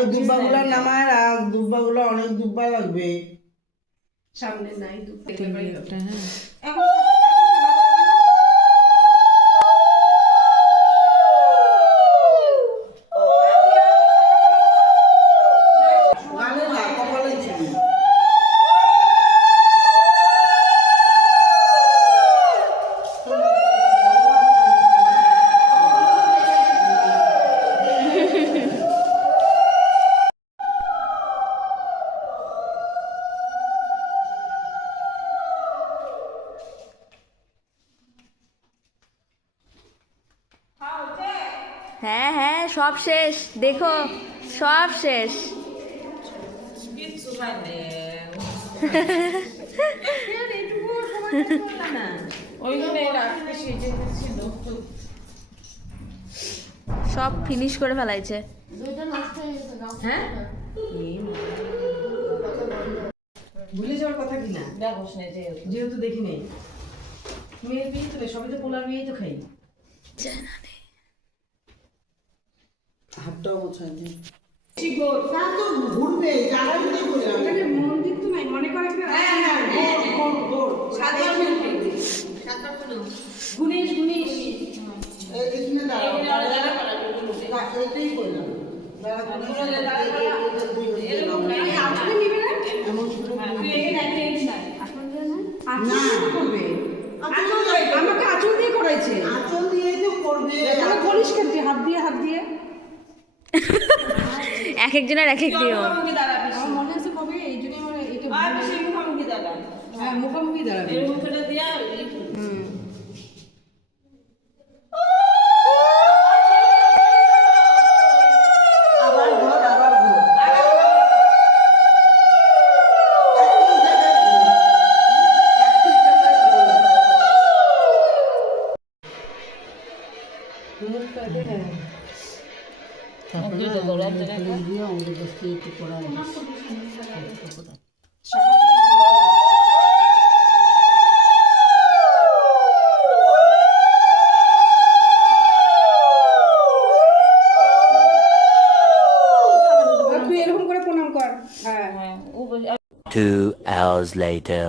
হয় দুব্বাগুলো নামায় রাখ দুব্বাগুলো অনেক দুব্বা লাগবে। সামনে নাই দু হ্যাঁ হ্যাঁ সব শেষ। দেখো সব শেষ। সব ফিনিশ করে ফেলাইছে। হ্যাঁ? ভুলে যাওয়ার কথা কি না? যেহেতু দেখি নেই। মেয়ের বিয়ে তো সবাই তো পোলার বিয়েই তো খাই। হাতটাও মোছায় নি তা ঘুরবে জায়গায় তো ঘুরে মন্দির তো নাই মনে করে হ্যাঁ হ্যাঁ। গুণেশ গুণেশ এখানে দাঁড়াও না, করলাম। আঁচল দিয়ে আমাকে আঁচল দিয়ে করাইছে। আঁচল দিয়েই তো করবে। বলিস কেন হাত দিয়ে হাত দিয়ে। এক একজনের এক এক দিও আমার আছে কবে এই জন্য আমার এটা মুখোমুখি দাঁড়াবে। প্রণাম কর হ্যাঁ Two hours later.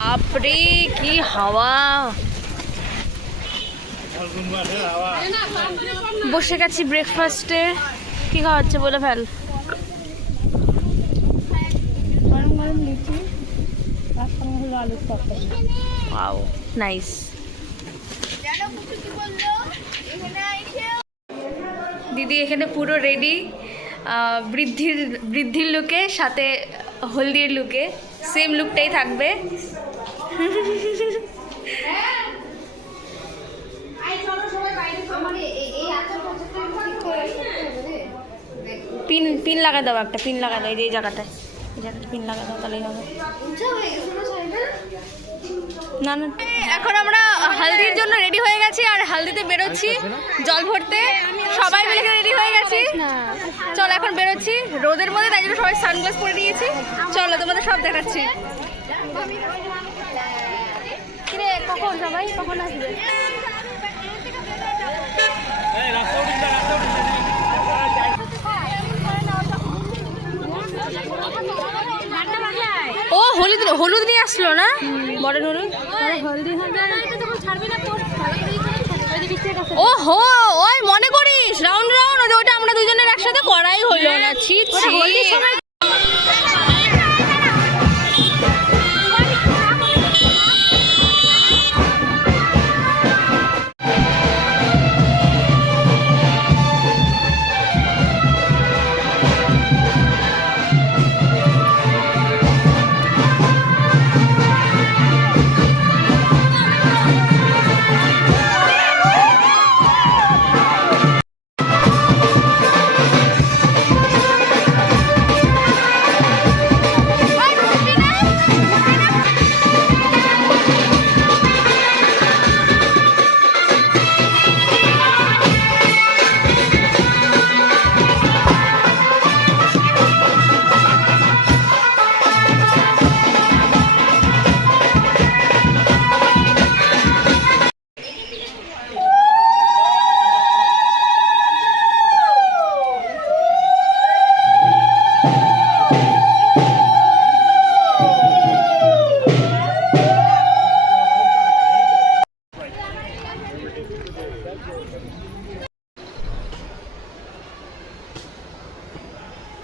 বাপরে কি হাওয়া বসে গেছি ব্রেকফাস্টে কি খাওয়াচ্ছে বলে ফেল। নাইস দিদি এখানে পুরো রেডি বৃদ্ধির বৃদ্ধির লুকে সাথে হলদির লুকে সেম লুকটাই থাকবে। পিন পিন লাগা দাও একটা পিন লাগা দাও এই যে এই জায়গাটায়। এই জায়গাটা পিন লাগা দাও তাহলেই হবে। না না। এখন আমরা হালদির জন্য রেডি হয়ে গেছি আর হালদিতে বেরোচ্ছি জল ভরতে। সবাই মিলে রেডি হয়ে গেছি। চল এখন বেরোচ্ছি। রোদের মধ্যে তাই জন্য সবাই সানগ্লাস পরে নিয়েছি। চলো তোমাদের সব দেখাচ্ছি। কখন সবাই? কখন আসবে? হলুদ হলুদ নিয়ে আসলো না? বড় হলুদ? ও হো ওই মনে করিস? রাউন্ড রাউন্ড ওটা আমরা দুজনের একসাথে করাই হলো না। ছি ছি।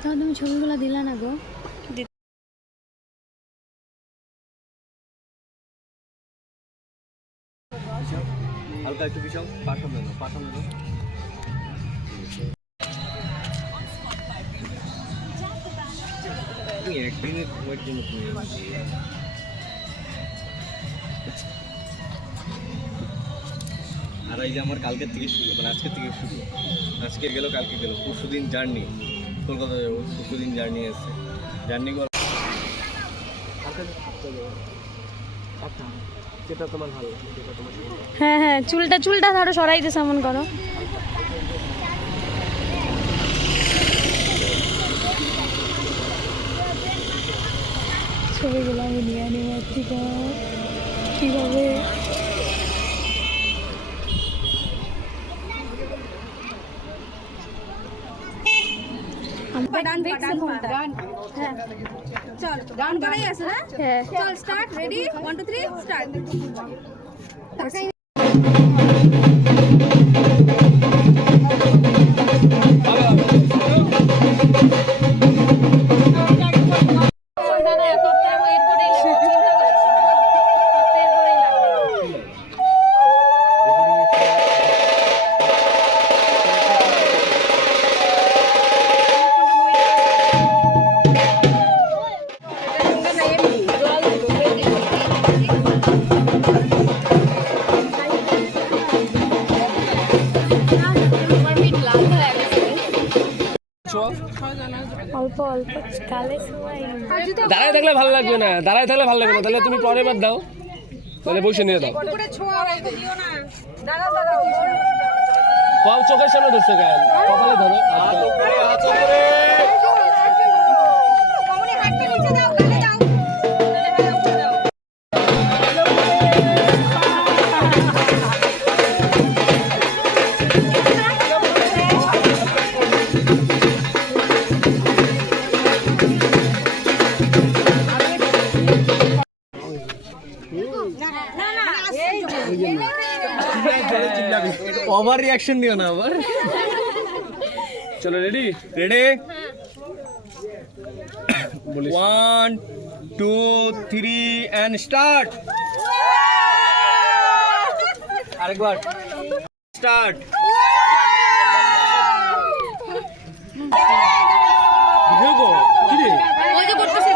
তো তুমি ছবিগুলো দিলা না গো? হালকা একটু পিছাও পাঠানো দেবো পাঠাম দেবো আর এই যে আমার কালকের থেকে শুরু মানে আজকের থেকে শুরু। আজকে গেল কালকে গেলো। পরশু দিন জার্নি। কলকাতা যাব পরশু দিন জার্নি আছে। জার্নি কর যেটা তোমার ভালো যেটা তোমার হ্যাঁ হ্যাঁ চুলটা চুলটা ধরো সরাই দিস এমন করো। ছবিগুলো আমি নিয়ে নিব ঠিক কীভাবে হ্যাঁ চল start ready one two three start দাঁড়ায় থাকলে ভালো লাগবে না, দাঁড়ায় থাকলে ভালো লাগবে না, তাহলে তুমি পরে বার দাও। তাহলে বসে নিয়ে দাও। চোখের সামনে ধরছো গান কপালে ধরো ওভার রিয়াকশন দিও না আবার চলো ready ready one two three and start আরেকবার স্টার্ট ভিডিও কো কি রে ওই যে করতেছে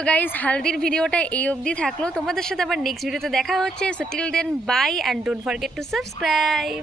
সো গাইজ হালদির ভিডিওটা এই অবধি থাকল। তোমাদের সাথে আবার নেক্সট ভিডিওতে দেখা হচ্ছে। So till then bye and don't forget to subscribe